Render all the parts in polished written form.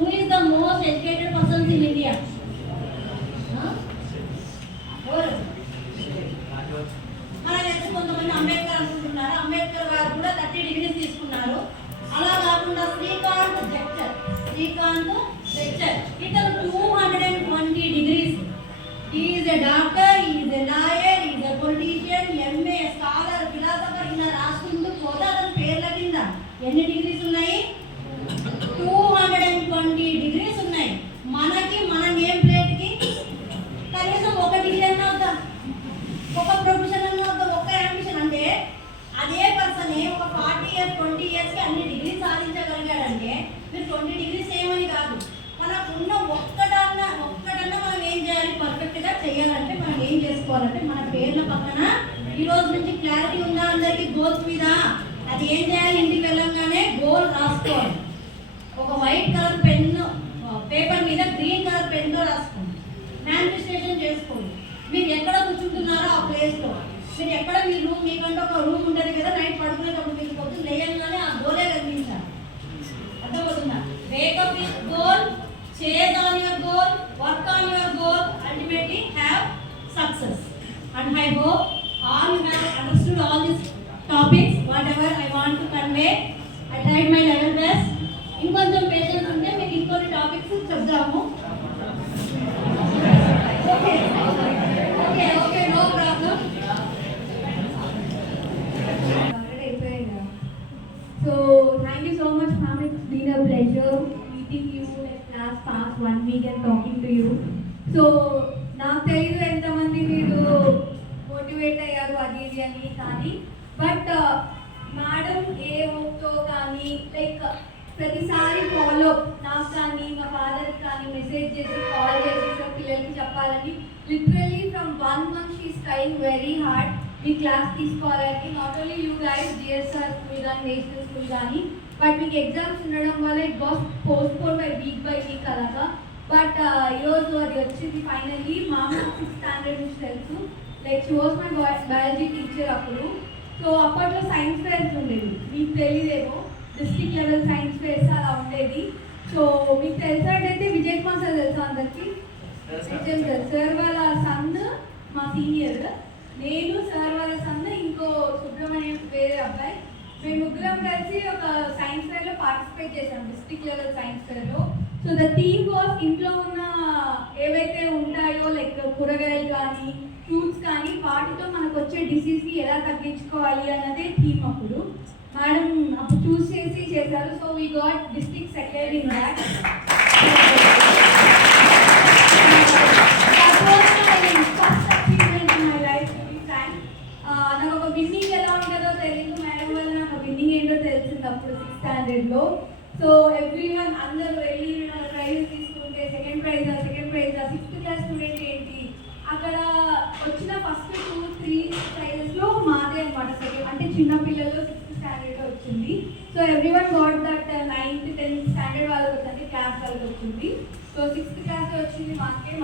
Who is the most educated person in India? మనం ఎంత కొంతమంది అంబేద్కర్ అనుకుంటున్నారు. అంబేద్కర్ గారు కూడా 30 డిగ్రీస్ తీసుకున్నారు. అలా కాకుండా శ్రీకాంత్ జెక్చర్ ఇతను 220 degrees. He is a doctor, he is a lawyer, he is a politician, MA, scholar, philosopher. ఇలా రాసుకుంటూ పోతే అతని పేర్ల కింద ఎన్ని డిగ్రీస్ ఉన్నాయి? 220 డిగ్రీస్ ఉన్నాయి. మనకి మన నేమ్ ప్లేట్కి కనీసం ఒక డిగ్రీ అన్నా అవుతాం, ఒక ప్రొఫెషన్ అన్నా అవుతాం, ఒక అంబిషన్. అంటే అదే పర్సన్ ఒక 40 ఇయర్స్ 20 ఇయర్స్కి అన్ని డిగ్రీస్ సాధించగలిగాడంటే మీరు 20 డిగ్రీస్ ఏమని కాదు. మనకున్న ఒక్కడన్నా మనం ఏం చేయాలి? పర్ఫెక్ట్గా చేయాలంటే మనం ఏం చేసుకోవాలంటే మన పేర్ల పక్కన ఈ రోజు నుంచి క్లారిటీ ఉందా అందరికీ గోల్స్ మీద? అది ఏం చేయాలి? ఇంటికి వెళ్ళంగానే గోల్ రాసుకోవాలి. ఒక వైట్ కలర్ పెన్ను పేపర్ మీద గ్రీన్ కలర్ పెన్తో రాసుకోండి. మేనిఫెస్టేషన్ చేసుకోండి. మీరు ఎక్కడ కూర్చుంటున్నారో ఆ ప్లేస్లో, మీరు ఎక్కడ మీ రూమ్, మీకంటే ఒక రూమ్ ఉంటుంది కదా, నైట్ పడుకునేటప్పుడు మీరు పొద్దున్న లేయంగానే ఆ గోలే కనిపించాలి. అర్థమవుతుందా? Wake up with goal, chase on your goal, work on your goal, ultimately have success. And I hope all you have understood all these topics, whatever I want to convey. I tried my level best. ఇంకొంచెం patience ఉంటే మీకు ఇంకొన్ని topics చెప్దాము. Okay no problem. So thank you so much, ma'am. It's been a pleasure meeting you like past 1 week and talking to you. So నాకు తెలియదు ఎంతమంది మీరు motivate అయ్యారు అది ఇది అని, కానీ బట్ మేడం ఏ హోప్తో కానీ లైక్ ప్రతిసారి ఫాలో నాకు కానీ మా ఫాదర్కి కానీ మెసేజ్ చేసి కాల్ చేసి సార్ పిల్లలకి చెప్పాలని literally from 1 month she is trying very hard మీ క్లాస్ తీసుకోవాలని. Not only you guys GSR school కానీ నేషనల్ స్కూల్ కానీ, బట్ మీకు ఎగ్జామ్స్ ఉండడం వల్ల it was postpone week by week అలాగా. బట్ ఈరోజు అది వచ్చింది ఫైనల్లీ. మా 6th స్టాండర్డ్ నుంచి తెలుసు, like she was my biology teacher అప్పుడు. సో అప్పట్లో సైన్స్ ఫేర్స్ ఉండేది, మీకు తెలియదేమో, డిస్ట్రిక్ట్ లెవెల్ సైన్స్ ఫేర్స్ అలా ఉండేది. సో మీకు తెలిసినట్టయితే విజయ్ కుమార్ సార్ తెలుసా అందరికి? సార్ వాళ్ళ సన్ మా సీనియర్, నేను సార్ వాళ్ళ సన్ ఇంకో సుబ్రహ్మణ్యం వేరే అబ్బాయి, మేము ముగ్గురం కలిసి ఒక సైన్స్ ఫేర్లో పార్టిసిపేట్ చేసాం, డిస్ట్రిక్ట్ లెవెల్ సైన్స్ ఫేర్లో. సో ద థీమ్ వాస్ ఇంట్లో ఉన్న ఏవైతే ఉంటాయో లైక్ కూరగాయలు కానీ ఫ్రూట్స్ కానీ వాటితో మనకు వచ్చే డిసీజ్ని ఎలా తగ్గించుకోవాలి అన్నదే థీమ్. అప్పుడు మేడం అప్పుడు చూస్ చేసి చేశారు. So we got district second in that. First achievement in my life to be frank. నాకు ఒక విన్నింగ్ ఎలా ఉంటుందో తెలియదు, మేడం వల్ల నాకు విన్నింగ్ ఏంటో తెలిసింది అప్పుడు 6th స్టాండర్డ్లో. సో ఎవ్రీవన్ అందరూ వెళ్ళి ప్రైజ్ తీసుకుంటే second prize 6th class student ఏంటి అక్కడ వచ్చిన ఫస్ట్ 2-3 ప్రైజెస్లో మాదే అనమాట. అంటే చిన్నపిల్లలు 6th స్టాండర్డ్లో వచ్చింది. So everyone got that 9th 10th standard వాళ్ళకి వచ్చింది, క్లాస్ వాళ్ళకి వచ్చింది. సో 6th క్లాస్లో వచ్చింది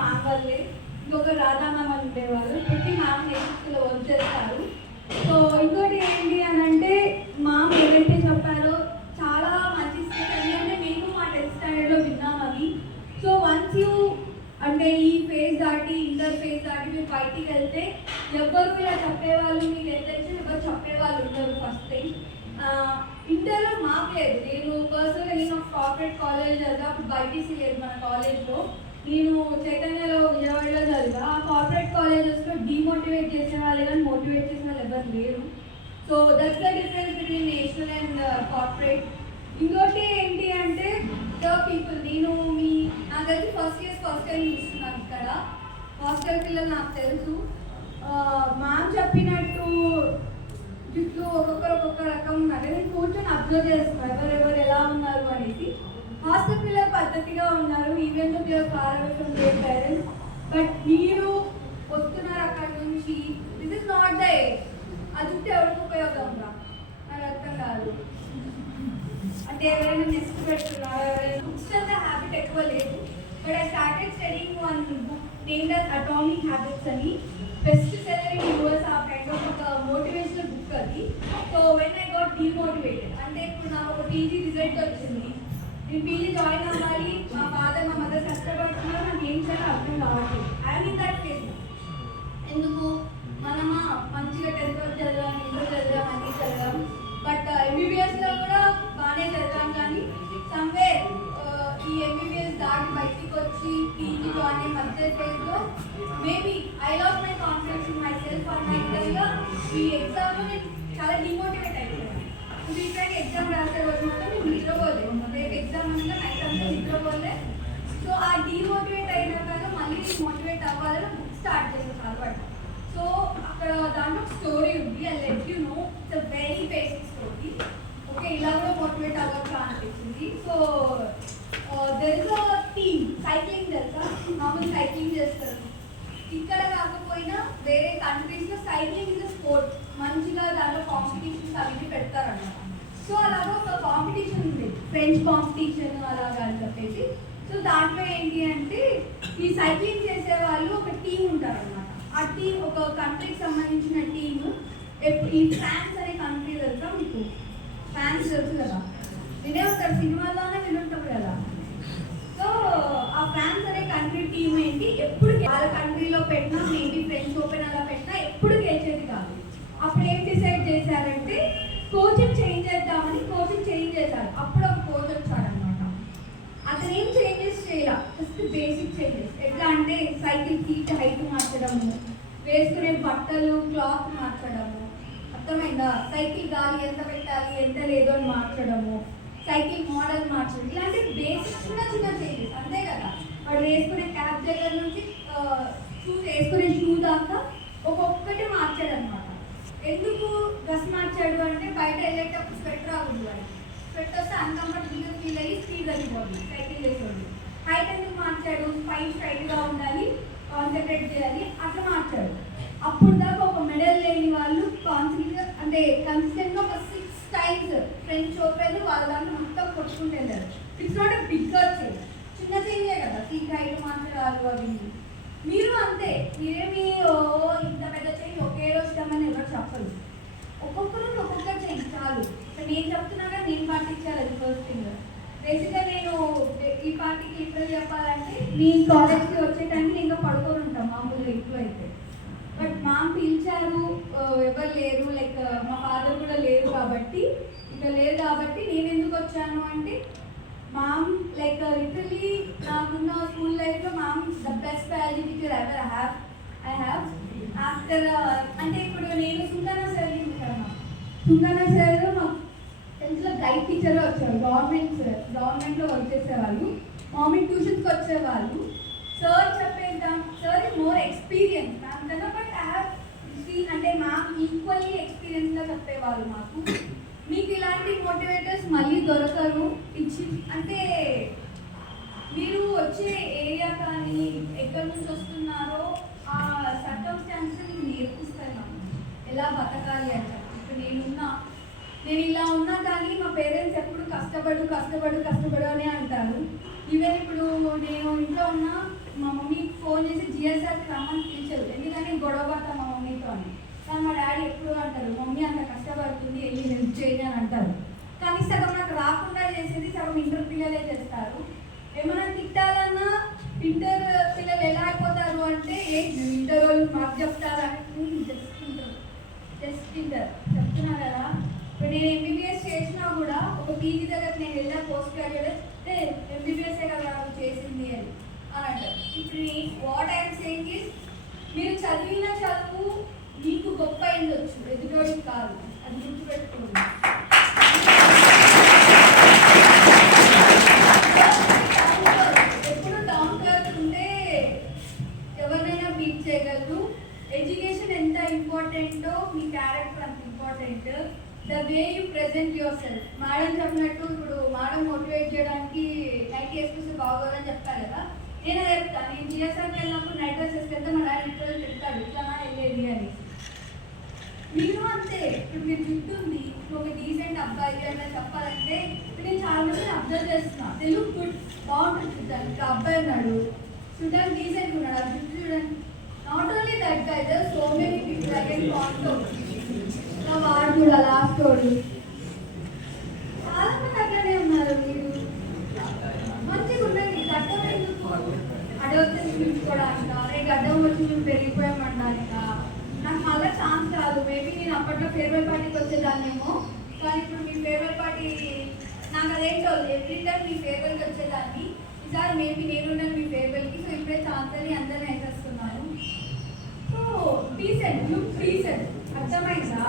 మా వాళ్ళే. ఇంకొక రాధా మ్యామ్ అని ఉండేవాళ్ళు, ప్రతి మ్యామ్ నేషనల్స్లో వచ్చేస్తారు. సో ఇంకోటి ఏంటి అని అంటే మ్యామ్ ఏదైతే చెప్పారో చాలా మంచి స్టేజ్, ఎందుకంటే నేను మా 10th స్టాండర్డ్లో విన్నాం అవి. సో వన్స్ యూ అంటే ఈ ఫేజ్ దాటి ఇంటర్ ఫేజ్ దాటి మీరు బయటికి వెళ్తే ఎవరు ఇలా చెప్పేవాళ్ళు, మీకు ఎంతైతే ఎవరు చెప్పేవాళ్ళు ఉండరు. ఫస్ట్ థింగ్ ఇంటర్లో మాకు లేదు. నేను పర్సనల్గా నేను కార్పొరేట్ కాలేజ్ చదివా, అప్పుడు బైటీసీ లేదు మన కాలేజ్లో. నేను చైతన్యలో విజయవాడలో చదివా. ఆ కార్పొరేట్ కాలేజెస్లో డీమోటివేట్ చేసే వాళ్ళు కానీ మోటివేట్ చేసే వాళ్ళు ఎవరు లేరు. So that's the difference between national and corporate. ఇంకోటి ఏంటి అంటే ద పీపుల్. నేను నాకు తెలిసి ఫస్ట్ హాస్టల్ చూస్తున్నాను ఇక్కడ. హాస్టల్ పిల్లలు నాకు తెలుసు. మ్యామ్ చెప్పినట్టు జుట్టు ఒక్కొక్క రకం ఉన్నారు. నేను కూర్చొని అబ్జర్వ్ చేస్తున్నాను ఎవరెవరు ఎలా ఉన్నారు అనేసి. హాస్టల్ పిల్లలు పద్ధతిగా ఉన్నారు, even though they are far away from their parents. But మీరు వస్తున్నారు అక్కడ నుంచి, this is not the age. ఆ జుట్టు ఎవరికి ఉపయోగం రా నాకు అర్థం కాదు. అంటే ఎవరైనా నెక్స్ట్ పెట్టుకున్నారు, ఎవరైనా బుక్స్ చదివే హ్యాబిట్ ఎక్కువ లేదు. But I started studying one book named as atomic habits అని. Best seller in US. ఆ కైండ్ ఆఫ్ ఒక మోటివేషనల్ బుక్ అది. So when I got demotivated, అంటే ఇప్పుడు నాకు ఒక టీజీ రిజల్ట్ వచ్చింది, నేను పీజీ జాయిన్ అవ్వాలి, మా ఫాదర్ మా మదర్ కష్టపడుతున్నారు, నాకు ఏం చేయాలో అర్థం కావట్లేదు. I'm in that phase. ఎందుకు మనమా మంచిగా 10th వరకు చదివాం, ఇంటర్ చదివాం, అన్నీ చదివాం, బట్ ఎంబీబీఎస్లో కూడా బాగానే చదివాం. కానీ సమ్వేర్ ఈ ఎంబీబీఎస్ దాటి బయటికి వచ్చి పీజీ జాయిన్ మధ్య ఫేజ్లో maybe I lost my confidence in myself or my career. ఈ ఎగ్జామ్లో నేను చాలా డిమోటివేట్ అయిపోయాను. రీసెంట్ ఎగ్జామ్ రాసే రోజు మాత్రం నేను నిద్రపోలేదు. రేపు ఎగ్జామ్ అనగా నైట్ అంతా నిద్రపోలే. సో ఆ డిమోటివేట్ అయినాక మళ్ళీ మోటివేట్ అవ్వాలని బుక్ స్టార్ట్ చేసాను చదవడం. సో అక్కడ దాంట్లో స్టోరీ ఉంది, I let you know. It's a very basic story. Okay, ఇలా కూడా మోటివేట్ అవ్వచ్చు అనిపించింది. So there is a team cycling, తెలుసా? మామూలు సైక్లింగ్ చేస్తారు. ఇక్కడ కాకపోయినా వేరే కంట్రీస్లో సైక్లింగ్ ఇస్ అ స్పోర్ట్. మంచిగా దాంట్లో కాంపిటీషన్స్ అవి పెడతారన్నమాట. సో అలాగా ఒక కాంపిటీషన్ ఉంది, ఫ్రెంచ్ కాంపిటీషన్ అలాగా అని చెప్పేసి. సో దాంట్లో ఏంటి అంటే ఈ సైక్లింగ్ చేసే వాళ్ళు ఒక టీం ఉంటారన్నమాట. ఆ టీం ఒక కంట్రీకి సంబంధించిన టీమ్. ఈ ఫ్రాన్స్ అనే కంట్రీ తెలుసా మీకు? ఫ్రాన్స్ తెలుసు కదా, వినే ఉంటారు, సినిమాల్లోనే వినుంటాం కదా. సో ఆ ఫ్రాన్స్ అనే కంట్రీ టీం ఏంటి, ఎప్పుడు వాళ్ళ కంట్రీలో పెట్టినా, మేబీ ఫ్రెంచ్ ఓపెన్ అలా పెట్టినా ఎప్పుడు గెలిచేది కాదు. అప్పుడు ఏం డిసైడ్ చేశారంటే కోచింగ్ చేంజ్ చేద్దామని కోచింగ్ చేంజ్ చేశారు. అప్పుడు ఒక కోచ్ వచ్చాడనమాట. అతను ఏం చేంజెస్ చేయాల, జస్ట్ బేసిక్ చేంజెస్. ఎట్లా అంటే సైకిల్ సీట్ హైట్ మార్చడము, వేసుకునే బట్టలు క్లాత్ మార్చడము, అర్థమైందా? సైకిల్ గాలి ఎంత పెట్టాలి ఎంత లేదో అని మార్చడము, సైకిల్ మోడల్ మార్చడం, ఇలాంటి బేసిక్ చిన్న చిన్న చేంజెస్ అంతే కదా. వాడు వేసుకునే క్యాప్ దగ్గర నుంచి వేసుకునే షూ దాకా ఒక్కొక్కటి మార్చాడు అనమాట. ఎందుకు డ్రెస్ మార్చాడు అంటే బయట వెళ్ళేటప్పుడు స్వెట్ రాకూడదు, వాడు స్వెట్ వస్తే అన్కంఫర్టబుల్గా ఫీల్ అయ్యి స్పీడ్ అయిపోతుంది సైకిల్ చేసేవాడు. హైట్ ఎందుకు మార్చాడు, స్పైన్ స్ట్రైట్గా ఉండాలి, కాన్సన్ట్రేట్ చేయాలి, అట్లా మార్చాడు. అప్పుడు దాకా ఒక మెడల్ లేని వాళ్ళు కన్సిస్టెంట్గా ఒక 6 times ఫ్రెంచ్ ఓపెన్ వాళ్ళ దాంట్లో మొత్తం కొట్టుకుంటూ వెళ్ళారు. It's not a bigger change, చిన్న చేంజే కదా. సీట్ హైట్ మార్చారు అవి. మీరు అంతే, మీరేమి ఇంత పెద్ద చేంజ్ ఒకే రోజు ఇద్దామని ఎవరు చెప్పరు. ఒక్కొక్కరు ఒక్కొక్క చేంజ్ చాలు. నేను చెప్తున్నాగా నేను పాటించాలి, అది ఫస్ట్ థింగ్. బేసిక్గా నేను ఈ పార్టీకి ఇప్పుడు చెప్పాలంటే మీ కాలేజ్కి వచ్చే టైంకి ఇంకా పడుకొని ఉంటాం మామూలుగా ఇంట్లో అయితే. బట్ మామ్ పిలిచారు, ఎవరు లేరు, లైక్ మా ఫాదర్ కూడా లేరు కాబట్టి, ఇంకా లేరు కాబట్టి నేను ఎందుకు వచ్చాను అంటే మామ్ లైక్ లిటరలీ నాకున్న స్కూల్ లైఫ్లో ma'am the best biology teacher ever I have after. అంటే ఇప్పుడు నేను సుందనా సార్ ఉంటాను. సుందనా సార్ మా 10th గైడ్ టీచర్ వచ్చారు, గవర్నమెంట్లో వర్క్ చేసేవాళ్ళు. మార్నింగ్ ట్యూషన్స్కి వచ్చేవాళ్ళు. సార్ చెప్పేద్దాం, సార్ ఇస్ మోర్ ఎక్స్పీరియన్స్ అంతగా, బట్ ఐ హ్యావ్ సీన్ అంటే మాకు ఈక్వల్లీ ఎక్స్పీరియన్స్గా చెప్పేవాళ్ళు మాకు. మీకు ఇలాంటి మోటివేటర్స్ మళ్ళీ దొరకరు. అంటే మీరు వచ్చే ఏరియా కానీ ఎక్కడి నుంచి వస్తున్నారో ఆ సర్కమ్స్టాన్సెస్ మీకు నేర్పిస్తాను ఎలా బతకాలి అని చెప్పి. ఇప్పుడు నేను ఇలా ఉన్నా కానీ మా పేరెంట్స్ ఎప్పుడు కష్టపడు అని అంటారు. ఈవెన్ ఇప్పుడు నేను ఇంట్లో ఉన్నా మా మమ్మీకి ఫోన్ చేసి జిఎస్ఆర్కి రమ్మని పిలిచారు, ఎందుకంటే గొడవ పడతాను మా మమ్మీతో అని. కానీ మా డాడీ ఎప్పుడు అంటారు, మమ్మీ అంత కష్టపడుతుంది వెళ్ళి హెల్ప్ చేయని అని అంటారు. కానీ సగం నాకు రాకుండా చేసేది సగం ఇంటర్ పిల్లలే చేస్తారు. ఏమైనా తిట్టాలన్నా ఇంటర్ పిల్లలు ఎలా అయిపోతారు అంటే ఇంటర్ వాళ్ళు మాకు చెప్తారా, జస్ట్ ఇంటర్ చెప్తున్నా కదా. ఇప్పుడు నేను ఎంబీబీఎస్ చేసినా కూడా ఒక పీజీ దగ్గర నేను వెళ్ళిన పోస్ట్ గ్రాడ్యుయేట్ అంటే ఎంబీబీఎస్ఏ కదా చేసింది అని అంటారు. ఇప్పుడు వాట్ ఐఎమ్ సేయింగ్ ఇస్ మీరు చదివిన చదువు మీకు గొప్ప అయిండొచ్చు, ఎదుటోడికి కాదు, అది గుర్తుపెట్టుకోండి. ఎప్పుడు డౌన్ ఉంటే ఎవరినైనా బీట్ చేయగలరు. ఎడ్యుకేషన్ ఎంత ఇంపార్టెంటో మీ క్యారెక్టర్ అంత important. The way you present your self. Madam చెప్పినట్టు ఇప్పుడు మేడం మోటివేట్ చేయడానికి నైట్ వేసుకొస్తే బాగోదని చెప్పారు కదా, నేను చెప్తాను. నేను జిఎస్ఆర్కి వెళ్ళినప్పుడు నైట్ డ్రెస్ వేసుకెళ్తే మా డాడీ లిటరల్ చెప్తాడు ఇట్లానా వెళ్ళేది అని. మీరు అంతే, ఇప్పుడు మీరు జుట్టు ఉంది, ఒక డీసెంట్ అబ్బాయి అని చెప్పాలంటే ఇప్పుడు నేను చాలా మందిని అబ్జర్వ్ చేస్తున్నా, తెలుగు గుడ్ బాగుంటుంది చూద్దాం. ఇప్పుడు అబ్బాయి ఉన్నాడు, చూడడానికి డీసెంట్ ఉన్నాడు, ఆ జుట్టు చూడండి. Not only that guy, there so many people I can can't out. వాడు కూడా లాస్ట్ వాడు చాలా మంది అట్లనే ఉన్నారు. మీరు నిలుచుకోవడానిక, రేపు అడ్డం వచ్చి మేము పెరిగిపోయామనడానిక. నాకు మళ్ళీ ఛాన్స్ రాదు. మేబీ నేను అప్పట్లో ఫేర్వెల్ పార్టీకి వచ్చేదాన్నేమో, కానీ ఇప్పుడు మీ ఫేర్వెల్ పార్టీ నాకు అదేంటో ఎవ్రీ టైం మీ ఫేర్వెల్కి వచ్చేదాన్ని. ఈసారి మేబీ నేనున్నాను మీ ఫేర్వెల్కి. సో ఇప్పుడే ఛాన్స్ అని అందరినీ వేసేస్తున్నాను. సో డీసెంట్, లుక్ డీసెంట్, అర్థమైందా?